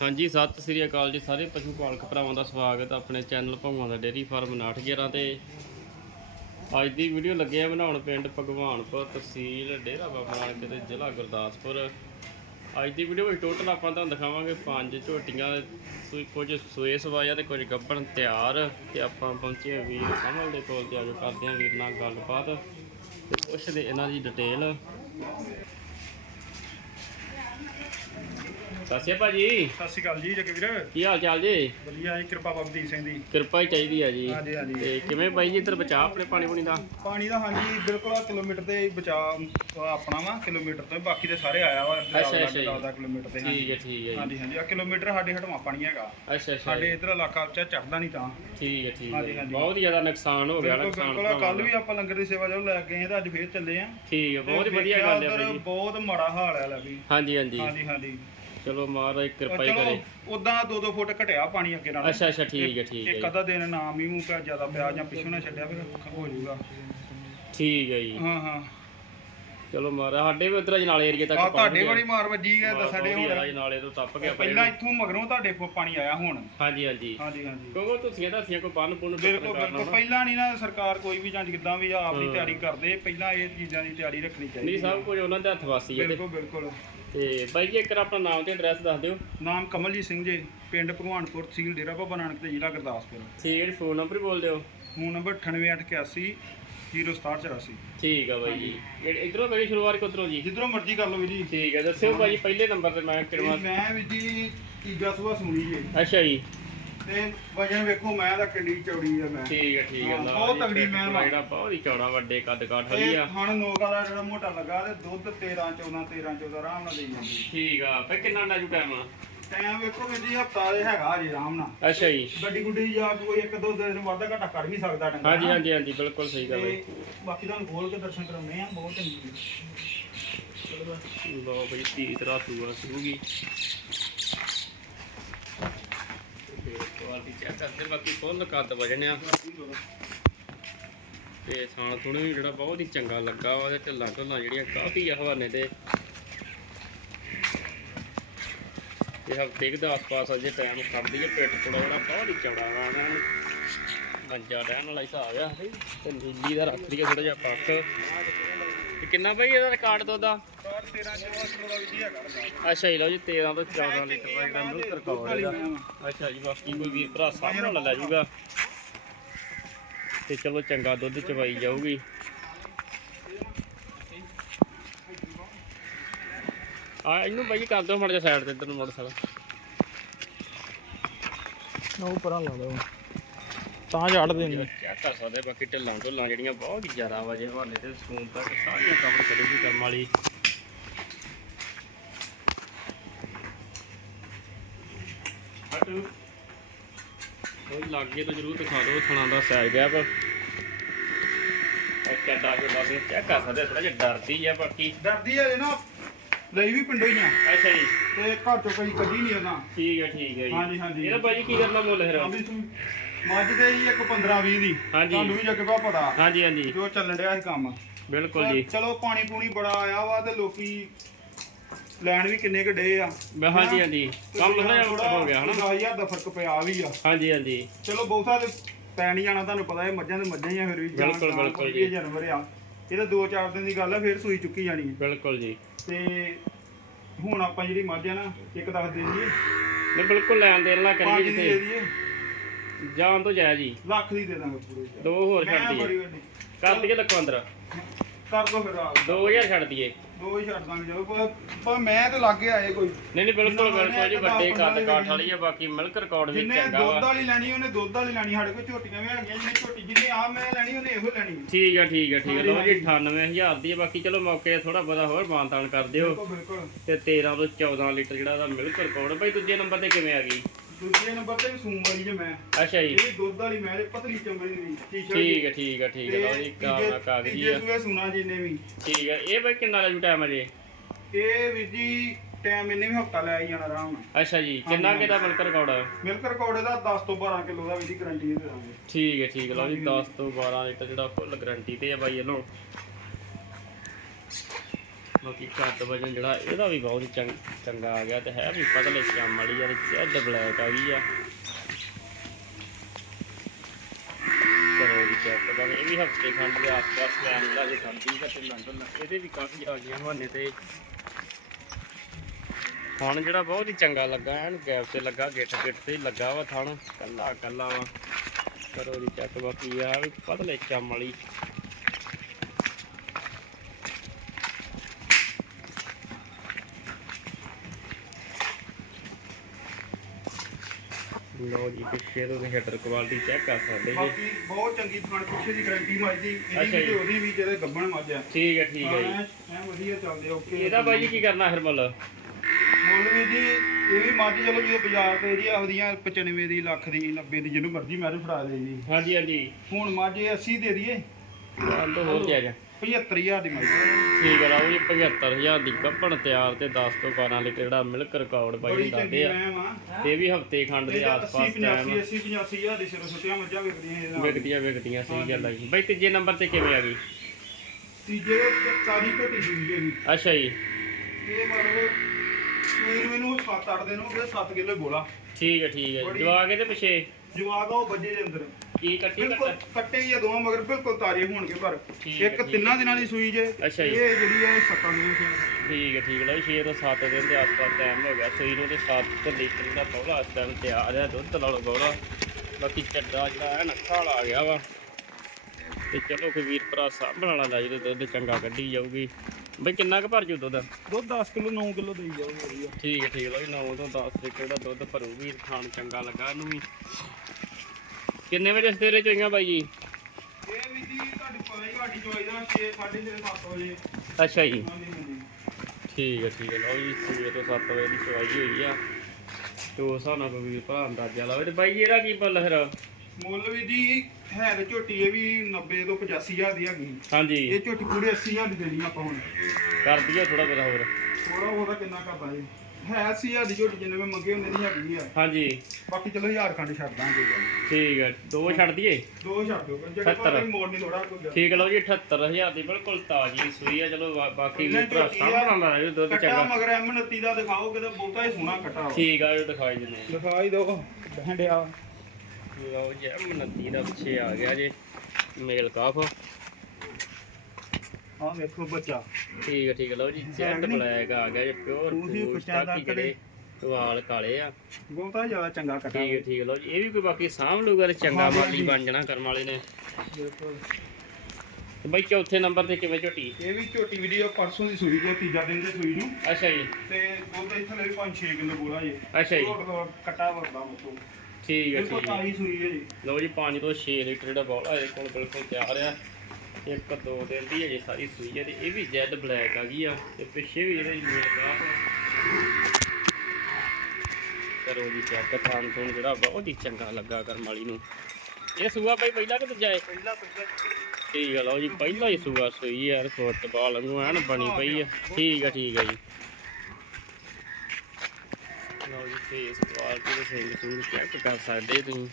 ਹਾਂਜੀ, ਸਤਿ ਸ੍ਰੀ ਅਕਾਲ ਜੀ ਸਾਰੇ ਪਸ਼ੂ ਪਾਲਕ ਭਰਾਵਾਂ ਦਾ ਸਵਾਗਤ ਆਪਣੇ ਚੈਨਲ ਭਗਵਾਨ ਦਾ ਡੇਅਰੀ ਫਾਰਮ 911 ਤੇ। ਅੱਜ ਦੀ ਵੀਡੀਓ ਲੱਗੇ ਆ ਬਣਾਉਣ ਪਿੰਡ ਭਗਵਾਨਪੁਰ ਤਹਿਸੀਲ ਡੇਰਾ ਬਾਬਾ ਨਾਨਕ ਦੇ ਜ਼ਿਲ੍ਹਾ ਗੁਰਦਾਸਪੁਰ। ਅੱਜ ਦੀ ਵੀਡੀਓ ਵਿੱਚ ਟੋਟਲ ਆਪਾਂ ਤੁਹਾਨੂੰ ਦਿਖਾਵਾਂਗੇ ਪੰਜ ਝੋਟੀਆਂ ਕੁਝ ਸੂਏ ਸਵਾਇਆ ਤੇ ਕੁਝ ਗੱਭਣ ਤਿਆਰ ਤੇ ਆਪਾਂ ਪਹੁੰਚੇ ਵੀਰ ਕਮਲ ਦੇ ਕੋਲ ਤੇ ਆਜੋ ਕਰਦੇ ਹਾਂ ਵੀਰ ਨਾਲ ਗੱਲਬਾਤ ਤੇ ਪੁੱਛਦੇ ਇਹਨਾਂ ਦੀ ਡਿਟੇਲ ਸਤਿ ਸ਼੍ਰੀ ਅਕਾਲ ਭਾਜੀ ਸਤਿ ਸ਼੍ਰੀ ਅਕਾਲ ਜੀ ਜਗਵੀਰ। ਕੀ ਹਾਲ ਚਾਲ ਜੀ? ਵਧੀਆ ਜੀ ਕਿਰਪਾ ਬਖਦੀਪ ਸਿੰਘ ਦੀ। ਕਿਰਪਾ ਹੀ ਚਾਹੀਦੀ ਆ ਜੀ। ਹਾਂਜੀ ਹਾਂਜੀ। ਤੇ ਕਿਵੇਂ ਬਾਈ ਜੀ ਇੱਧਰ ਬਚਾ ਆਪਣੇ ਪਾਣੀ ਪੁਣੀ ਦਾ? ਪਾਣੀ ਦਾ ਹਾਂਜੀ ਬਿਲਕੁਲ ਆ ਕਿਲੋਮੀਟਰ ਤੇ ਹੀ ਬਚਾ ਆਪਣਾ ਵਾ ਕਿਲੋਮੀਟਰ ਤੋਂ ਬਾਕੀ ਤੇ ਸਾਰੇ ਆਇਆ ਵਾ ਅੱਛਾ, ਅੱਛਾ ਜੀ। 10 ਕਿਲੋਮੀਟਰ ਤੇ ਠੀਕ ਹੈ ਠੀਕ ਹੈ ਜੀ। ਹਾਂਜੀ ਹਾਂਜੀ ਆ ਕਿਲੋਮੀਟਰ ਸਾਡੇ ਹਟਵਾ ਪਾਣੀ ਹੈਗਾ। ਅੱਛਾ ਅੱਛਾ। ਸਾਡੇ ਜੀ। ਇਧਰ ਇਲਾਕਾ ਉੱਚਾ ਚੜਦਾ ਨਹੀਂ ਤਾਂ। ਠੀਕ ਹੈ ਠੀਕ ਹੈ। ਹਾਂਜੀ, ਜੀ। ਹਾਂਜੀ। ਬਹੁਤ ਹੀ ਜ਼ਿਆਦਾ ਨੁਕਸਾਨ ਹੋ ਗਿਆ ਬਿਲਕੁਲ ਨੁਕਸਾਨ ਬਿਲਕੁਲ। ਕੱਲ ਵੀ ਆਪਾਂ ਲੰਗਰ ਦੀ ਸੇਵਾ ਜਦੋਂ ਲੈ ਕੇ ਆਏ ਤਾਂ ਅੱਜ ਫੇਰ ਚੱਲੇ ਆ। ਠੀਕ ਹੈ ਬਹੁਤ ਵਧੀਆ ਗੱਲ ਹੈ ਬਾਈ ਜੀ। ਬਹੁਤ ਮਾੜਾ ਹਾਲ ਹੈ ਲੈ ਵੀ। ਹਾਂਜੀ ਹਾਂਜੀ। ਹਾਂਜੀ ਹਾਂਜੀ। ਚਲੋ ਮਹਾਰਾਜ ਕਿਰਪਾ ਹੀ ਕਰੇ। ਉਦਾਂ 2-2 ਫੁੱਟ ਘਟਿਆ ਪਾਣੀ ਅੱਗੇ ਨਾਲ। ਅੱਛਾ ਅੱਛਾ ਠੀਕ ਹੈ ਠੀਕ ਹੈ। ਇੱਕ। ਅੱਧਾ ਦਿਨ ਨਾ ਮੀਂਹ ਪਿਆ ਜ਼ਿਆਦਾ ਪਿਆ ਜਾਂ ਪਿੱਛੋਂ ਨਾ ਛੱਡਿਆ ਫਿਰ ਹੋ ਜਾਊਗਾ। ਠੀਕ ਹੈ ਜੀ। ਹਾਂ ਹਾਂ। ਚਲੋ ਮਹਾਰਾਜ ਸਾਡੇ ਵੀ ਉਧਰ ਜਨਾਲੇ ਏਰੀਆ ਤੱਕ ਆ ਤੁਹਾਡੇ। ਬੜੀ ਮਾਰ ਵੱਜੀ ਹੈ ਤਾਂ ਸਾਡੇ ਹੁਣ ਜਨਾਲੇ ਤੋਂ ਟੱਪ ਗਿਆ ਪਹਿਲਾਂ ਇੱਥੋਂ ਮਗਰੋਂ ਤੁਹਾਡੇ ਕੋਲ ਪਾਣੀ ਆਇਆ ਹੁਣ। ਹਾਂਜੀ ਹਾਂਜੀ। ਹਾਂਜੀ ਹਾਂਜੀ। ਕਿਉਂਕਿ ਤੁਸੀਂ ਦੱਸੀਆਂ ਕੋਈ ਬੰਨ ਪੁੰਨ ਬਿਲਕੁਲ ਬਿਲਕੁਲ। ਪਹਿਲਾਂ ਨਹੀਂ ਨਾ ਸਰਕਾਰ ਕੋਈ ਵੀ ਜਾਂ ਜਿੱਦਾਂ ਵੀ ਆਪ ਦੀ। ਤਿਆਰੀ ਕਰਦੇ ਪਹਿਲਾਂ ਇਹ ਚੀਜ਼ਾਂ ਦੀ ਤਿਆਰੀ ਰੱਖਣੀ ਚਾਹੀਦੀ ਨਹੀਂ ਸਭ ਕੁਝ ਉਹਨਾਂ ਦੇ ਹੱਥ ਵਾਸੀ ਹੈ ਬਿਲਕੁਲ ਬਿਲਕੁਲ। ਤੇ ਬਾਈ ਜੀ ਇੱਕ ਆਪਣਾ ਨਾਮ ਤੇ ਐਡਰੈਸ ਦੱਸ ਦਿਓ। ਨਾਮ ਕਮਲਜੀਤ ਸਿੰਘ ਜੀ ਪਿੰਡ ਭਗਵਾਨਪੁਰ ਤਹਿਸੀਲ ਡੇਰਾ ਬਾਬਾ ਨਾਨਕ ਤੇ ਜ਼ਿਲ੍ਹਾ ਗੁਰਦਾਸਪੁਰ। ਠੀਕ ਹੈ ਫੋਨ ਨੰਬਰ ਹੀ ਬੋਲ ਦਿਓ। ਫੋਨ ਨੰਬਰ 9881 0784 ਠੀਕ ਆ ਬਾਈ ਜੀ। ਇਹ- ਇੱਧਰੋਂ ਕਰੀ ਸ਼ੁਰੂਆਤ ਕਿੱਧਰੋਂ ਜੀ? ਜਿੱਧਰੋਂ ਮਰਜ਼ੀ ਕਰ ਲਓ ਵੀ ਜੀ। ਠੀਕ ਹੈ ਦੱਸਿਓ ਭਾਈ ਪਹਿਲੇ ਨੰਬਰ ਤੇ ਮੈਂ ਕਿਰਵਾ ਮੈਂ ਵੀ ਜੀ ਤੀਜਾ ਸੁਭਾ ਸੁਣੀ ਜੀ। ਅੱਛਾ ਜੀ। ਤੇ ਵਜਨ ਵੇਖੋ ਮੈਂ ਤਾਂ ਕਿੰਨੀ ਚੌੜੀ ਆ ਮੈਂ। ਠੀਕ ਹੈ ਠੀਕ ਹੈ ਹਾਂ, ਲਓ ਬਹੁਤ ਜੀ, ਮੈਂ ਵਾ। ਜਿਹੜਾ ਬਹੁਤ ਹੀ ਚੌੜਾ ਵੱਡੇ ਕੱਦ ਕਾਠ ਵਾਲੀ ਇਹ ਆ ਹਣ ਨੋਕਾ ਦਾ ਜਿਹੜਾ ਮੋਟਾ ਲੱਗਾ ਤੇ ਦੁੱਧ 13 14 13 14 ਆਰਾਮ ਨਾਲ ਦੇਈ ਜਾਂਦੀ। ਠੀਕ ਆ ਫੇ ਕਿੰਨਾ ਡਾਜੂ ਟਾਈਮ ਆ ਟਾਈਮ ਵੇਖੋ ਵੀ ਜੀ ਹਫਤਾ ਦੇ ਹੈਗਾ ਜੀ ਆਰਾਮ ਨਾਲ। ਅੱਛਾ ਜੀ। ਗੱਡੀ ਗੁੱਡੀ ਜਾ ਕੇ ਕੋਈ ਇੱਕ ਦੋ ਦਿਨ ਵਾਧਾ ਘਾਟਾ ਕਰ ਵੀ ਸਕਦਾ ਡੰਗਰ। ਹਾਂਜੀ ਹਾਂਜੀ ਹਾਂਜੀ ਬਿਲਕੁਲ ਸਹੀ ਗੱਲ ਹੈ ਤੇ ਬਾਕੀ ਤੁਹਾਨੂੰ ਖੋਲ ਕੇ ਦਰਸ਼ਨ ਕਰਾਉਣੇ ਆ ਬਹੁਤ ਚੰਗੀ ਜੀ ਲਓ ਬਈ ਤੀਸਰਾ ਸੂਆ ਸੂਗੀ ਕੁਆਲਿਟੀ ਚੈੱਕ ਕਰਦੇ ਬਾਕੀ ਫੁੱਲ ਕੱਦ ਵਜਣਿਆ ਤੇ ਸਾਣ ਥੁਣੇ ਵੀ ਜਿਹੜਾ ਬਹੁਤ ਹੀ ਚੰਗਾ ਲੱਗਾ ਵਾ ਤੇ ਢਿੱਲਾਂ ਢੁੱਲਾਂ ਜਿਹੜੀਆਂ ਕਾਫੀ ਆ ਹਵਾਨੇ ਤੇ। ਇਹ ਹਫ਼ਤੇ ਦੇ ਆਸ-ਪਾਸ ਅਜੇ ਟਾਈਮ ਕੱਢਦੀ ਹੈ ਪਿੱਠ ਥੋੜਾ ਜਿਹੜਾ ਬਹੁਤ ਹੀ ਚੌੜਾ ਵਾ ਇਹਨਾਂ ਨੂੰ। ਮੰਜਾ ਡਹਿਣ ਵਾਲਾ ਹਿਸਾਬ ਆ ਤੇ ਨੀਲੀ ਦਾ ਰੱਖ ਲਈਏ ਥੋੜਾ ਜਿਹਾ ਪੱਕ। ਤੇ ਕਿੰਨਾ ਬਈ ਇਹਦਾ ਰਿਕਾਰਡ ਦੁੱਧ ਦਾ ਕਾਰ 13 14 ਕਿਲੋ ਦਾ ਵੀ ਹੈਗਾ ਰਿਕਾਰਡ। ਅੱਛਾ ਜੀ ਲਓ ਜੀ 13 ਤੋਂ 14 ਲੀਟਰ ਦਾ ਜਿਹੜਾ ਮਿਲਕ ਰਿਕਾਰਡ ਇਹਦਾ ਅੱਛਾ ਜੀ ਬਾਕੀ ਕੋਈ ਵੀਰ ਭਰਾ ਸਾਹਮਣੇ ਲੈ ਜਾਊਗਾ। ਤੇ ਚਲੋ ਚੰਗਾ ਦੁੱਧ ਚਵਾਈ ਜਾਊਗੀ। ਆ ਇਹਨੂੰ ਬਾਈ ਕਰ ਦਿਓ ਮੜ ਜਾ ਸਾਈਡ ਤੇ ਇੱਧਰ ਨੂੰ ਮੋਟਰਸਾਈਕਲ। ਉਹ ਪਰਾਂ ਲਾ ਦੋ ਤਾਂ ਝਾੜ ਦੇਣੀ ਚੈੱਕ ਕਰ ਸਕਦੇ ਬਾਕੀ ਢਿੱਲਾਂ ਢੁੱਲਾਂ ਜਿਹੜੀਆਂ ਬਹੁਤ ਹੀ ਜ਼ਿਆਦਾ ਵਜੇ ਹਵਾਲੇ ਤੇ ਸਕੂਨ ਤੱਕ ਸਾਰੀਆਂ ਕਵਰ ਕਰੂਗੀ ਕੰਮ ਵਾਲੀ। ਹਟ। ਕੋਈ ਲੱਗੇ ਤਾਂ ਜ਼ਰੂਰ ਦਿਖਾ ਦਿਓ ਥਣਾ ਦਾ ਸਾਈਜ਼ ਗੈਪ ਇੱਕ ਅੱਡਾ ਕੇ ਬਾਅਦ ਚੈੱਕ ਕਰ ਸਕਦੇ ਥੋੜਾ ਜਿਹਾ ਡਰਦੀ ਆ ਬਾਕੀ। ਡਰਦੀ ਹੈ ਨਾ। ਲਈ ਵੀ ਪਿੰਡੋਂ ਹੀ ਆ। ਅੱਛਾ ਜੀ। ਤੇ ਘਰ ਚੋਂ ਕਈ ਕੱਢੀ ਨਹੀਂ ਉਹਨਾਂ। ਠੀਕ ਹੈ ਠੀਕ ਹੈ ਜੀ। ਹਾਂਜੀ, ਹਾਂਜੀ। ਇਹਦਾ ਭਾਜੀ ਕੀ ਕਰਨਾ ਮੁੱਲ ਫਿਰ? ਆਂਦੀ ਤੂੰ ਮੱਝ ਦੇ ਜੀ ਇੱਕ 15 20 ਦੀ। ਹਾਂਜੀ। ਤੁਹਾਨੂੰ ਵੀ ਜੱਗੇ ਪਾ ਪਤਾ। ਹਾਂਜੀ ਹਾਂਜੀ। ਜੋ ਚੱਲਣ ਡਿਆ ਸੀ ਕੰਮ। ਬਿਲਕੁਲ ਜੀ। ਚਲੋ ਪਾਣੀ ਪੂਣੀ ਬੜਾ ਆਇਆ ਵਾ ਤੇ ਲੋਕੀ ਲੈਣ ਵੀ ਕਿੰਨੇ ਡੇ ਆ। ਹਾਂਜੀ ਹਾਂਜੀ। ਕੰਮ ਥੋੜਾ ਜਿਹਾ ਹੋ ਗਿਆ ਹਨਾ? 10000 ਦਾ ਫ਼ਰਕ ਪਿਆ ਵੀ ਆ। ਹਾਂਜੀ ਹਾਂਜੀ। ਚਲੋ ਬਹੁਤਾ ਤੇ ਪੈ ਨਹੀਂ ਜਾਣਾ ਤੁਹਾਨੂੰ ਪਤਾ ਹੈ ਮੱਝਾਂ ਦੇ ਮੱਝਾਂ ਹੀ ਆ ਫਿਰ ਵੀ ਬਿਲਕੁਲ, ਤਾਂ ਜੀ। ਜਾਨਵਰ ਆ। ਇਹ ਤਾਂ 2-4 ਦਿਨ ਦੀ ਗੱਲ ਆ ਫਿਰ ਸੂਈ ਚੁੱਕੀ ਜਾਣੀ ਬਿਲਕੁਲ ਜੀ। ਤੇ ਹੁਣ ਆਪਾਂ ਜਿਹੜੀ ਮੱਝ ਆ ਨਾ ਇੱਕ ਦੱਸ ਦੇ ਦਈਏ ਨਹੀਂ ਬਿਲਕੁਲ ਲੈਣ ਦੇਣ ਲਾ ਪੰਜ ਕਰੀਏ ਦੀ ਦੇ ਜਿੱਥੇ ਦਈਏ ਜਾਣ ਤੋਂ ਜਾਇਆ ਜੀ ਲੱਖ ਦੀ ਦੇ ਦਾਂਗੇ ਪੂਰੇ ਦੋ ਹੋਰ ਮੈਂ ਛੱਡ ਬੜੀ ਦਈਏ ਵੱਡੀ। ਕਰ ਦਈਏ ਲੱਖੋਂ ਅੰਦਰ। ਕਰ ਦੋ ਫਿਰ ਆ 2000 ਛੱਡ ਦਈਏ। ਦੋ ਹੀ ਛੱਡ ਦਾਂਗੇ ਚਲੋ ਪਰ- ਪਰ ਮੈਂ ਤੇ ਲਾਗੇ ਆਏ ਕੋਈ। ਨਹੀਂ ਨਹੀਂ ਬਿਲਕੁਲ ਬਿਲਕੁਲ ਜੀ ਵੱਡੇ ਕੱਦ ਕਾਠ ਵਾਲੀ ਆ ਬਾਕੀ ਮਿਲਕ ਰਿਕਾਰਡ ਵੀ ਜਿੰਨੇ ਚੰਗਾ ਦੁੱਧ ਵਾ। ਵਾਲੀ ਲੈਣੀ ਉਹਨੇ ਦੁੱਧ ਵਾਲੀ ਲੈਣੀ ਸਾਡੇ ਕੋਲ ਝੋਟੀਆਂ ਵੀ ਹੈਗੀਆਂ ਜਿਹਨੇ ਝੋਟੀ ਜਿਹਨੇ ਆ ਮੈਂ ਲੈਣੀ ਉਹਨੇ ਇਹੋ ਲੈਣੀ। ਠੀਕ ਆ ਠੀਕ ਆ ਠੀਕ ਆ। ਲਓ ਜੀ 98000 ਦੀ ਆ ਬਾਕੀ ਚਲੋ ਮੌਕੇ ਥੋੜਾ ਬਹੁਤਾ ਹੋਰ ਮਾਨਤਾਨ ਕਰ ਦਿਓ। ਬਿਲਕੁਲ ਬਿਲਕੁਲ। ਤੇ 13 ਤੋਂ 14 ਲੀਟਰ ਜਿਹੜਾ ਦਾ ਮਿਲਕ ਰਿਕਾਰਡ ਭਾਈ ਦੂਜੇ ਨੰਬਰ ਤੇ ਕਿਵੇਂ ਆ ਗਈ? ਦੂਜੇ ਨੰਬਰ ਤੇ ਵੀ ਸੂਮ ਵਾਲੀ ਜੇ ਮੈਂ। ਅੱਛਾ ਜੀ। ਇਹ ਦੁੱਧ ਵਾਲੀ ਮੈਂ ਤੇ ਪਤਲੀ ਚਮੜੀ ਦੀ ਟੀ-ਸ਼ਰਟ ਠੀਕ ਆ ਠੀਕ ਆ ਠੀਕ ਆ ਲਓ ਜੀ ਕਾਗਜ਼ ਕਾਗਜ਼ੀ ਆ ਸੂਏ ਸੁਣਾ ਜਿੰਨੇ ਵੀ। ਠੀਕ ਆ ਇਹ ਭਾਈ ਕਿੰਨਾ ਲੱਗੂ ਟਾਈਮ ਅਜੇ ਇਹ ਵੀਰ ਜੀ ਟਾਈਮ ਇਹਨੇ ਵੀ ਹਫਤਾ ਲੈ ਜਾਣਾ ਆਰਾਮ ਨਾਲ। ਅੱਛਾ ਜੀ ਕਿੰਨਾ ਕਿਹਦਾ ਮਿਲਕ ਰਿਕਾਰਡ ਆ ਮਿਲਕ ਰਿਕਾਰਡ ਦਾ 10 ਤੋਂ 12 ਕਿਲੋ ਦਾ ਵੀ ਦੀ ਗਾਰੰਟੀ ਦੇ ਦਾਂਗੇ। ਠੀਕ ਹੈ ਠੀਕ ਹੈ ਲਓ ਜੀ 10 ਤੋਂ 12 ਲੀਟਰ ਜਿਹੜਾ ਫੁੱਲ ਗਾਰੰਟੀ ਤੇ ਹੈ ਬਾਈ ਇਹਨੂੰ। ਬਾਕੀ ਕੱਦ ਵਜਨ ਜਿਹੜਾ, ਇਹਦਾ ਵੀ ਬਹੁਤ ਚੰਗ, ਚੰਗਾ ਆ ਗਿਆ ਤੇ ਹੈ ਵੀ ਪਤਲੇ ਸ਼ਾਮ ਵਾਲੀ ਯਾਰ ਚੈੱਡ ਬਲੈਕ ਆ ਗਈ ਆ। ਕਰੋ ਜੀ ਚੈੱਕ ਦਾ ਇਹ ਵੀ ਹਫ਼ਤੇ ਖੰਡ ਦੇ ਆਸ-ਪਾਸ ਲੈਣ ਦਾ ਜੇ ਖਾਂਦੀ ਤਾਂ ਤੇ ਲੰਗਰ ਲੱਗ ਇਹਦੇ ਵੀ ਕਾਫੀ ਆ ਗਈਆਂ ਹਵਾਨੇ ਤੇ। ਥਣ ਜਿਹੜਾ ਬਹੁਤ ਹੀ ਚੰਗਾ ਲੱਗਾ ਐਨ ਗੈਪ ਤੇ ਲੱਗਾ ਗਿੱਟ ਗਿੱਟ ਤੇ ਹੀ ਲੱਗਾ ਵਾ ਥਣ। ਕੱਲਾ ਕੱਲਾ ਵਾ। ਕਰੋ ਜੀ ਚੈੱਕ ਬਾਕੀ ਆ ਵੀ ਪਤਲੇ ਚਮ ਵਾਲੀ। ਲੋ ਜੀ ਪਿੱਛੇ ਤੋਂ ਹੈਡਰ ਕੁਆਲਿਟੀ ਚੈੱਕ ਕਰ ਸਕਦੇ ਜੀ। ਬਾਕੀ ਬਹੁਤ ਚੰਗੀ ਥਣ ਪਿੱਛੇ ਦੀ ਗਾਰੰਟੀ ਮੱਝ ਦੀ ਅੱਛਾ ਇਹਦੀ ਵੀ ਜੀ। ਤੇ ਉਹਦੀ ਵੀ ਜਿਹੜੇ ਗੱਬਣ ਮੱਝ ਆ ਠੀਕ ਹੈ ਠੀਕ ਹੈ ਜੀ। ਐ ਵਧੀਆ ਚੱਲਦੇ ਓਕੇ ਇਹਦਾ ਬਾਈ ਜੀ ਕੀ ਕਰਨਾ ਫਿਰ ਮੁੱਲ ਮੁੱਲ ਵੀ ਜੀ ਇਹ ਵੀ ਮੱਝ ਚਲੋ ਜਦੋਂ ਬਾਜ਼ਾਰ ਤੇ ਇਹਦੀ ਆਖਦੀਆਂ 95 ਦੀ ਲੱਖ ਦੀ 90 ਦੀ ਜਿਹਨੂੰ ਮਰਜ਼ੀ ਮੈਂ ਫੜਾ ਦੇ ਜੀ। ਹਾਂਜੀ ਹਾਂਜੀ। ਹੁਣ ਮੱਝ ਇਹ 80 ਦੇ ਦਈਏ। ਚੱਲ ਹੋਰ ਜਾਇਜ਼ 75000 ਦੀ ਮੱਝ ਠੀਕ ਹੈ ਲਾਓ ਜੀ 75000 ਦੀ ਕੱਪਣ ਤਿਆਰ ਤੇ 10 ਤੋਂ 12 ਲੀਟਰ ਜਿਹੜਾ ਮਿਲਕ ਰਿਕਾਰਡ ਬਾਈ ਬੜੀ ਜੀ ਦੱਸਦੇ ਚੰਗੀ ਆ। ਮੈਂ ਵਾਂ ਤੇ ਵੀ ਹਫ਼ਤੇ ਖੰਡ ਦੇ ਤੇ 80 ਆਸ-ਪਾਸ 85 ਟਾਈਮ 80 85000 ਦੀ ਸਿਰੋਂ ਸੁੱਤੀਆਂ ਮੱਝਾਂ ਵਿਕਦੀਆਂ ਇਹਦੇ ਨਾਲ। ਵਿਕਦੀਆਂ ਵਿਕਦੀਆਂ ਸਹੀ ਗੱਲ ਹੈ ਜੀ। ਬਾਈ ਤੀਜੇ ਨੰਬਰ ਤੇ ਕਿਵੇਂ ਆ ਗਈ ਤੀਜੇ ਤਾਰੀ ਘਟੀ ਹੋਈ ਹੈਗੀ ਅੱਛਾ ਜੀ। ਇਹ ਮਤਲਬ ਸੂਰ ਮੈਨੂੰ 7-8 ਦਿਨ ਹੋ ਗਏ 7 ਕਿਲੋ ਬੋਲਾ। ਠੀਕ ਹੈ ਠੀਕ ਹੈ ਬੜੀ- ਜਵਾ ਕੇ ਤੇ ਪਿੱਛੇ? ਜਵਾਗ ਆ ਉਹ ਬੱਜੇ ਦੇ ਅੰਦਰ। ਕੀ ਕੱਟੀ ਬਿਲਕੁਲ ਕੱਟਾ। ਕੱਟੇ ਹੀ ਆ ਦੋਵਾਂ ਮਗਰ ਬਿਲਕੁਲ ਤਾਜ਼ੇ ਹੋਣਗੇ ਪਰ ਠੀਕ ਹੈ, ਇੱਕ ਠੀਕ ਤਿੰਨਾਂ ਦਿਨਾਂ ਦੀ ਸੂਈ ਜੇ। ਅੱਛਾ ਜੀ। ਇਹ ਜਿਹੜੀ ਹੈ ਸੱਤਾਂ ਦਿਨਾਂ ਦੀ ਠੀਕ ਹੈ ਠੀਕ ਹੈ। ਲਓ 6 ਤੋਂ 7 ਦਿਨ ਦੇ ਆਸ-ਪਾਸ ਟਾਈਮ ਹੋ ਗਿਆ। ਸੂਈ ਨੂੰ ਤੇ 7 ਲੀਟਰ ਦਾ ਬੌਲਾ ਇਸ ਟਾਈਮ ਤਿਆਰ ਹੈ ਦੁੱਧ ਲਾ ਲਓ ਬੌਲਾ। ਬਾਕੀ ਚੱਡਾ ਜਿਹੜਾ ਹੈ ਨੱਖਾ ਵਾਲਾ ਆ ਗਿਆ ਵਾ। ਤੇ ਚਲੋ ਕੋਈ ਵੀਰ ਭਰਾ ਸਾਂਭਣ ਵਾਲਾ ਲੈ ਜਦੋਂ ਦੁੱਧ ਚੰਗਾ ਕੱਢੀ ਜਾਊਗੀ। ਬਈ ਕਿੰਨਾ ਕੁ ਭਰ ਜੂ ਦੁੱਧ? ਦੁੱਧ 10 ਕਿਲੋ 9 ਕਿਲੋ ਦੇਈ ਜਾਊਗਾ ਵਧੀਆ। ਠੀਕ ਹੈ ਠੀਕ ਹੈ। ਲਓ ਜੀ 9 ਤੋਂ 10 ਲੀਟਰ ਦਾ ਦੁੱਧ ਭਰੂਗੀ। ਖਾਣ ਚੰਗਾ ਲੱਗਾ ਇਹਨੂੰ ਵੀ। ਕਿੰਨੇ ਵਜੇ ਸਵੇਰੇ ਚੋਈਆਂ ਬਾਈ ਜੀ? ਇਹ ਵੀ ਜੀ ਤੁਹਾਡੀ ਪਤਾ ਹੀ ਸਾਡੀ ਚੋਈ ਦਾ 6 6:30 7 ਵਜੇ। ਅੱਛਾ ਜੀ। ਹਾਂਜੀ ਹਾਂਜੀ। ਠੀਕ ਹੈ ਠੀਕ ਹੈ ਲਓ ਜੀ ਸਵੇਰੇ ਤੋਂ 7 ਵਜੇ ਦੀ ਚਵਾਈ ਹੋਈ ਆ। ਤੋ ਸਾਨੂੰ ਕੋਈ ਵੀਰ ਭਰਾ ਅੰਦਾਜ਼ਾ ਲਾਵੇ ਤੇ ਬਾਈ ਇਹਦਾ ਕੀ ਮੁੱਲ ਫਿਰ? ਮੁੱਲ ਵੀ ਜੀ ਹੈ ਤੇ ਝੋਟੀ ਇਹ ਵੀ 90 ਤੋਂ 85000 ਦੀ ਹੈਗੀ। ਹਾਂਜੀ। ਇਹ ਝੋਟੀ ਪੂਰੇ 80000 ਦੀ ਦੇਣੀ ਆਪਾਂ ਹੁਣ। ਕਰ ਦਈਏ ਥੋੜਾ ਬਹੁਤਾ ਹੋਰ। ਥੋੜਾ ਉਹਦਾ ਕਿੰਨਾ ਕਰਦਾ ਜੀ ਹੈ 80000 ਦੀ ਝੋਟੀ ਜਿੰਨੇ ਮੈਂ ਮੰਗੇ ਹੁੰਦੇ ਨਹੀਂ ਹੈਗੀ ਆ। ਹਾਂਜੀ। ਬਾਕੀ ਚਲੋ 1000 ਖੰਡ ਛੱਡ ਦਾਂਗੇ ਠੀਕ ਹੈ ਦੋ ਛੱਡ ਦਈਏ? ਦੋ ਛੱਡ ਦਿਓ ਜਿਹੜੇ ਸੱਤਰ। ਕੋਈ ਮੋੜ ਨਹੀਂ ਥੋੜਾ ਕੋਈ। ਠੀਕ ਲਓ ਜੀ 78000 ਦੀ ਬਿਲਕੁਲ ਤਾਜ਼ੀ ਸੂਈ ਆ ਚਲੋ ਬਾਕੀ ਵੀਰ ਭਰਾ ਸਾਹਮਣਾ ਦਾ ਦੁੱਧ ਕੱਟਾ ਚੰਗਾ। ਮਗਰ M29 ਦਾ ਦਿਖਾਓਗੇ ਤਾਂ ਬਹੁਤਾ ਹੀ ਸੋਹਣਾ ਕੱਟਾ ਵਾ। ਠੀਕ ਆ ਇਹ ਦਿਖਾਈ ਦਿੰਦੇ ਆ। ਦਿਖਾ ਹੀ ਦੋ ਬਹਿੰਡਿਆ ਲਓ ਜੀ ਮਨੱਤੀ ਦਾ ਪਿੱਛੇ ਆ ਗਿਆ ਜੇ ਮੇਲ ਕਾਫ। ਆ ਵੇਖੋ ਬੱਚਾ। ਠੀਕ ਹੈ ਠੀਕ ਹੈ ਲਓ ਜੀ ਜੈਟ? ਬਲੈਕ ਆ ਗਿਆ ਜੇ ਪਿਓਰ ਤੁਸੀਂ ਕੁਛਾਂ ਦਾ ਜਿਹੜੇ ਵਾਲ ਕਾਲੇ ਆ। ਬਹੁਤਾ ਜ਼ਿਆਦਾ ਚੰਗਾ ਕੱਟਾ ਠੀਕ ਹੈ ਠੀਕ ਹੈ ਲਓ ਜੀ ਇਹ ਵੀ ਕੋਈ ਬਾਕੀ ਸਾਂਭ ਲੂਗਾ ਤੇ ਚੰਗਾ ਮਾਲੀ। ਬਣ ਜਾਣਾ ਕਰਮ ਵਾਲੇ ਨੇ। ਬਿਲਕੁਲ। ਤੇ ਬਾਈ ਚੌਥੇ ਨੰਬਰ ਤੇ ਕਿਵੇਂ ਝੋਟੀ? ਇਹ ਵੀ ਝੋਟੀ ਵੀਡੀਓ ਪਰਸੋਂ ਦੀ ਸੂਈ ਜੇ ਤੀਜਾ ਦਿਨ ਦੇ ਸੂਈ ਨੂੰ। ਅੱਛਾ ਜੀ। ਤੇ ਦੁੱਧ ਇੱਥੇ ਲਈ 5-6 ਕਿਲੋ ਬੋਲਾ ਜੇ। ਅੱਛਾ ਜੀ। ਕੱਟਾ ਵਰਦਾ ਮਤੋਂ। ਠੀਕ ਹੈ ਠੀਕ ਹੈ ਲਓ ਜੀ 5 ਤੋਂ 6 ਲੀਟਰ ਜਿਹੜਾ ਬੌਲਾ ਇਹਦੇ ਕੋਲ ਬਿਲਕੁਲ ਤਿਆਰ ਆ। ਇੱਕ ਦੋ ਦਿਨ ਦੀ ਅਜੇ ਸਾਰੀ ਸੂਈ ਹੈ ਤੇ ਇਹ ਵੀ ਜੈਡ ਬਲੈਕ ਆ ਗਈ ਆ ਤੇ ਪਿੱਛੇ ਵੀ ਇਹਦੇ ਮੇਲ ਕਾਫ ਕਰੋ ਜੀ ਚੈੱਕ ਥਾਂ ਤੋਂ ਜਿਹੜਾ ਬਹੁਤ ਹੀ ਚੰਗਾ ਲੱਗਾ ਕਰਮ ਵਾਲੀ ਨੂੰ। ਇਹ ਸੂਆ ਭਾਈ ਪਹਿਲਾਂ ਕਿ ਦੂਜਾ ਹੈ ਪਹਿਲਾ ਪਹਿਲਾ ਠੀਕ ਆ ਲਓ ਜੀ ਪਹਿਲਾ ਹੀ ਸੂਆ ਸੂਈ ਯਾਰ ਫੁੱਟਬਾਲ ਵਾਂਗੂ ਐਨ ਬਣੀ ਪਈ ਆ। ਠੀਕ ਆ ਠੀਕ ਆ ਜੀ। ਲਓ ਜੀ ਫੇਸ ਕੁਆਲਿਟੀ ਦੇ ਸਿੰਘ ਸਿੰਘ ਚੈੱਕ ਕਰ ਸਕਦੇ ਤੁਸੀਂ।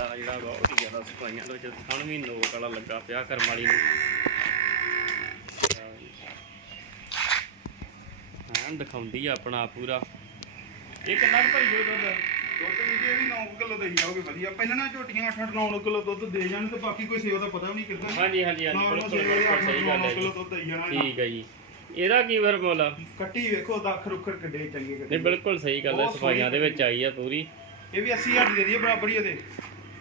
ਚੱਕਦਾ ਜਿਹੜਾ ਬਹੁਤ ਹੀ ਜ਼ਿਆਦਾ ਸਫਾਈਆਂ ਦੇ ਵਿੱਚ ਥਣ ਵੀ ਨੋਕ ਵਾਲਾ ਲੱਗਾ ਪਿਆ ਕਰਮ ਵਾਲੀ ਨੂੰ। ਹਾਂ। ਦਿਖਾਉਂਦੀ ਆ ਆਪਣਾ ਪੂਰਾ। ਇਹ ਕਿੰਨਾ ਕੁ ਭਰੀ ਹੋਈ ਦੁੱਧ? ਦੁੱਧ ਵੀ ਜੀ ਵੀ 9 ਕਿਲੋ ਦੇਈ ਜਾਓਗੇ ਵਧੀਆ। ਪਹਿਲਾਂ ਨਾ ਝੋਟੀਆਂ 8-8 9 ਕਿਲੋ ਦੁੱਧ ਦੇ ਜਾਣ ਤੇ ਬਾਕੀ ਕੋਈ ਸੇਵਾ ਦਾ ਪਤਾ ਵੀ ਨਹੀਂ ਕਿੱਦਾਂ। ਹਾਂਜੀ ਹਾਂਜੀ ਹਾਂਜੀ ਬਿਲਕੁਲ ਦੇ ਸਹੀ ਗੱਲ 8-9 ਹੈ ਕਿਲੋ ਦੁੱਧ ਜਾਣਾ। ਠੀਕ ਹੈ ਜੀ। ਇਹਦਾ ਕੀ ਫਿਰ ਮੁੱਲ? ਕੱਟੀ ਵੇਖੋ ਦੱਖ ਰੁੱਖੜ ਕਿੱਡੇ ਚੰਗੇ ਨਹੀਂ ਬਿਲਕੁਲ ਸਹੀ ਗੱਲ ਹੈ ਸਫਾਈਆਂ ਦੇ ਵਿੱਚ ਆਈ ਆ ਪੂਰੀ। ਇਹ ਵੀ 80000 ਦੀ ਦੇ ਦਈਏ ਬਰਾਬਰ ਹੀ ਇਹਦੇ।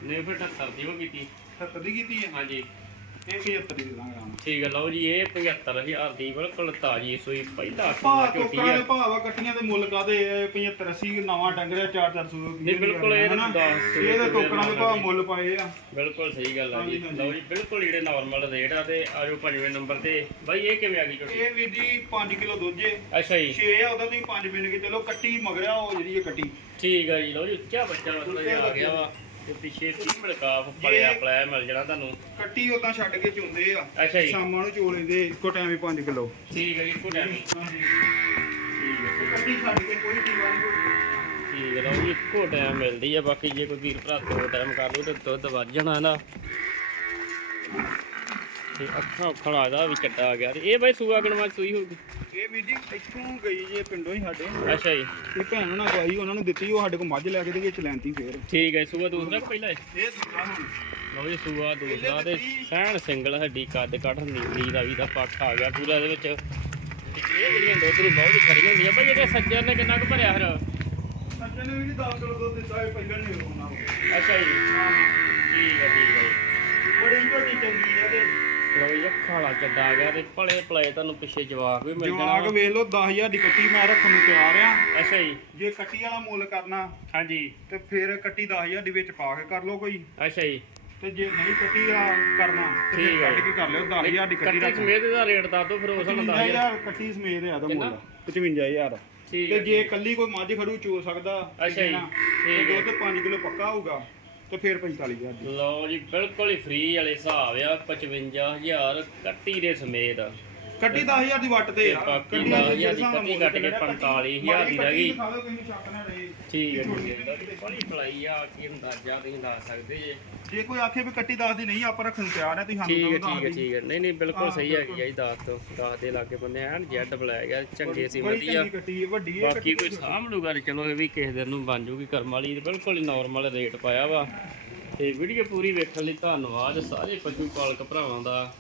ਨਹੀਂ ਫਿਰ 78 ਦੀ ਉਹ ਕੀਤੀ। 70 ਦੀ ਕੀਤੀ ਹੈ? ਹਾਂਜੀ। ਇਹ 75 ਦੀ ਦੇ ਦਾਂਗੇ ਆਰਾਮ ਨਾਲ। ਠੀਕ ਹੈ ਲਓ ਜੀ ਇਹ 75000 ਦੀ ਬਿਲਕੁਲ ਤਾਜੀ ਸੂਈ ਪਹਿਲਾ ਭਾਅ ਝੋਟੀ ਟੋਕਰਾਂ ਆ ਦੇ ਭਾਅ ਵਾ ਕੱਟੀਆਂ ਦੇ ਮੁੱਲ ਕਾਦੇ 75 80 ਨਵਾਂ ਡੰਗਰਿਆ 4-400 ਨਹੀਂ, ਬਿਲਕੁਲ ਇਹ ਦਸ ਇਹ ਟੋਕਰਾਂ ਦੇ ਭਾਅ ਜੀ। ਮੁੱਲ ਪਾਏ ਆ। ਬਿਲਕੁਲ ਸਹੀ ਗੱਲ ਆ ਜੀ। ਲਓ ਜੀ ਬਿਲਕੁਲ ਜਿਹੜੇ ਨਾਰਮਲ ਰੇਟ ਆ ਤੇ ਆਜੋ ਪੰਜਵੇਂ ਨੰਬਰ ਤੇ। ਬਾਈ ਇਹ ਕਿਵੇਂ ਆ ਗਈ ਝੋਟੀ? ਇਹ ਵੀਰ ਜੀ 5 ਕਿਲੋ ਦੁੱਧ ਜੇ। ਅੱਛਾ ਜੀ। 6 ਆ ਉਹਦਾ ਤੁਸੀਂ 5 ਮਿੰਟ ਕੇ ਚਲੋ ਕੱਟੀ ਮਗਰਿਆ ਉਹ ਜਿਹੜੀ ਇਹ ਕੱਟੀ। ਠੀਕ ਆ ਜੀ ਲਓ ਜੀ ਉੱਚਾ ਬੱਚਾ ਮਤਲਬ ਆ ਗਿਆ ਵਾ। ਤੇ ਪਿੱਛੇ ਤੀ ਮਿਲਕਾਫ ਪੜਿਆ ਪਲਾਇਆ ਮਿਲ ਜਾਣਾ ਤੁਹਾਨੂੰ? ਕੱਟੀ ਉਦਾਂ ਛੱਡ ਕੇ ਚੁੰਦੇ ਆ। ਅੱਛਾ ਜੀ। ਸ਼ਾਮਾਂ ਨੂੰ ਚੋ ਲੈਂਦੇ ਇੱਕੋ ਟਾਈਮ ਹੀ 5 ਕਿਲੋ। ਠੀਕ ਹੈ ਜੀ ਇੱਕੋ ਟਾਈਮ ਠੀਕ ਹੈ। ਕੱਟੀ ਛੱਡ ਕੇ ਕੋਈ ਟੀਵਾ ਨਹੀਂ ਠੀਕ ਹੈ ਲਓ ਜੀ ਇੱਕੋ ਟਾਈਮ ਮਿਲਦੀ ਆ ਬਾਕੀ ਜੇ ਕੋਈ ਵੀਰ ਭਰਾ ਦੋ ਟਾਈਮ ਕਰ ਲੂ ਤੇ ਦੁੱਧ ਵੱਧ ਜਾਣਾ ਇਹਦਾ ਤੇ ਅੱਖਾਂ ਅੱਖਾਂ ਲੱਗਦਾ ਵੀ ਚੱਡਾ ਆ ਗਿਆ ਤੇ ਇਹ ਬਾਈ ਸੂਆ ਗਣਵਾ ਸੂਈ ਹੋਊਗੀ। ਇਹ ਵੀਰ ਜੀ ਇੱਥੋਂ ਗਈ ਜੇ ਪਿੰਡੋਂ ਹੀ ਸਾਡੇ। ਅੱਛਾ ਜੀ। ਇਹ ਭੈਣ ਉਹਨਾਂ ਗਵਾਈ ਉਹਨਾਂ ਨੂੰ ਦਿੱਤੀ ਉਹ ਸਾਡੇ ਕੋਲ ਮੱਝ ਲੈ ਕੇ ਤੇ ਵਿੱਚ ਲੈਂਤੀ ਫੇਰ। ਠੀਕ ਹੈ ਸੂਆ ਦੂਸਰਾ ਕਿ ਪਹਿਲਾ ਹੈ ਇਹ ਦੂਜਾ ਹੁਣ। ਲਓ ਜੀ ਸੂਆ ਦੂਸਰਾ ਤੇ ਸਹਿਣ ਸਿੰਗਲ ਹੱਡੀ ਕੱਦ ਕੱਢ ਨੀਲੀ ਦਾ ਵੀ ਦਾ ਪੱਖ ਆ ਗਿਆ ਪੂਰਾ ਇਹਦੇ ਵਿੱਚ। ਇਹ ਜਿਹੜੀਆਂ ਦੁੱਧ ਨੂੰ ਬਹੁਤ ਖੜੀਆਂ ਹੁੰਦੀਆਂ ਬਈ ਇਹਦੇ ਸੱਜਰ ਨੇ ਕਿੰਨਾ ਕੁ ਭਰਿਆ ਫਿਰ? ਸੱਜਣ ਨੇ ਵੀ 10 ਕਿਲੋ ਦੁੱਧ ਦਿੱਤਾ ਇਹ ਪਹਿਲਾਂ ਨਹੀਂ ਨੂੰ ਅੱਛਾ ਜੀ। ਹਾਂ। ਠੀਕ ਹੈ ਠੀਕ ਹੈ ਬੜੀ ਝੋਟੀ ਚੰਗੀ ਆ ਤੇ ਜੀ ਅੱਖਾਂ ਵਾਲਾ ਚੱਡਾ ਆ ਗਿਆ ਤੇ ਭਲੇ ਭਲੇ ਤੁਹਾਨੂੰ ਪਿੱਛੇ ਜਵਾਕ ਵੀ ਮਿਲ ਜਵਾਕ ਜਾਣਾ ਵੇਖ ਲਓ 10000 ਦੀ ਕੱਟੀ ਮੈਂ ਰੱਖਣ ਨੂੰ ਤਿਆਰ ਆ। ਅੱਛਾ ਜੀ। ਜੇ ਕੱਟੀ ਵਾਲਾ ਮੁੱਲ ਕਰਨਾ ਹਾਂਜੀ। ਤੇ ਫਿਰ ਕੱਟੀ 10000 ਦੀ ਵਿੱਚ ਪਾ ਕੇ ਕਰ ਲਓ ਕੋਈ। ਅੱਛਾ ਜੀ। ਤੇ ਜੇ ਨਹੀਂ ਕੱਟੀ ਵਾਲਾ ਕਰਨਾ ਤੇ ਫਿਰ ਠੀਕ ਹੈ। ਕੱਟ ਕੇ ਕਰ ਲਿਓ 10000 ਦੀ ਕੱਟੀ ਕੱਟੀ ਰੱਖ ਸਮੇਤ ਦਾ ਰੇਟ ਦੱਸ ਦਿਓ ਫਿਰ ਉਸ ਨੂੰ 10000 55000 ਕੱਟੀ ਸਮੇਤ ਆ ਦਾ ਮੁੱਲ 55000 ਠੀਕ ਤੇ ਜੇ ਕੱਲੀ ਕੋਈ ਮੱਝ ਖੜੂ ਚੋ ਸਕਦਾ ਅੱਛਾ ਜੀ, ਤੇ ਠੀਕ ਹੈ। ਦੁੱਧ 5 ਕਿਲੋ ਪੱਕਾ ਹੋਊਗਾ। ਤੇ ਫਿਰ 45000 ਦੀ। ਲਓ ਜੀ ਬਿਲਕੁਲ ਹੀ ਫ੍ਰੀ ਵਾਲੇ ਹਿਸਾਬ ਆ 55000 ਕੱਟੀ ਦੇ ਸਮੇਤ। ਕੱਟੀ 10000 ਦੀ ਵੱਟ ਤੇ ਆ। ਬਾਕੀ ਕੱਟੀ 10,000 ਜਿਹੜੇ ਦੀ ਕੱਟੀ ਕੱਟ ਕੇ ਚੱਲਿਆ, 45,000 ਦੀ ਰਹਿ ਗਈ। ਦਿਖਾ ਦਿਓ ਕਿਸੇ ਨੂੰ ਸ਼ੱਕ ਨਾ ਰਹੇ ਠੀਕ ਹੈ। ਠੀਕ ਹੈ ਬੜੀ ਭਲਾਈ ਆ ਕੀ ਅੰਦਾਜ਼ਾ ਤੁਸੀਂ ਲਾ ਸਕਦੇ ਜੇ। ਜੇ ਕੋਈ ਆਖੇ ਵੀ ਕੱਟੀ 10 ਦੀ ਨਹੀਂ ਆਪਾਂ ਰੱਖਣ ਨੂੰ ਤਿਆਰ ਆ ਤੁਸੀਂ ਸਾਨੂੰ ਠੀਕ ਹੈ ਦੱਸੋ ਠੀਕ ਹੈ ਦੱਸ ਠੀਕ ਹੈ। ਨਹੀਂ ਨਹੀਂ ਬਿਲਕੁਲ ਹਾਂ, ਸਹੀ ਹੈਗੀ ਆ ਜੀ ਦੱਸ ਤੋਂ ਦੱਸ ਦੇ ਲਾਗੇ ਬੰਦੇ ਐਨ ਜੈਡ ਬਲੈਕ ਆ ਚੰਗੇ ਸੀ ਬੜੀ ਵਧੀਆ। ਚੰਗੀ ਕੱਟੀ ਹੈ ਵੱਡੀ ਹੈ ਬਾਕੀ ਕੋਈ ਸਾਂਭ ਲੂਗਾ ਚਲੋ ਇਹ ਵੀ ਕਿਸੇ ਦਿਨ ਨੂੰ ਬਣ ਜੂਗੀ ਕਰਮ ਵਾਲੀ ਬਿਲਕੁਲ ਨਾਰਮਲ ਰੇਟ ਪਾਇਆ ਵਾ। ਤੇ ਵੀਡੀਓ ਪੂਰੀ ਵੇਖਣ ਲਈ ਧੰਨਵਾਦ ਸਾਰੇ ਪਸ਼ੂ ਪਾਲਕ ਭਰਾਵਾਂ ਦਾ।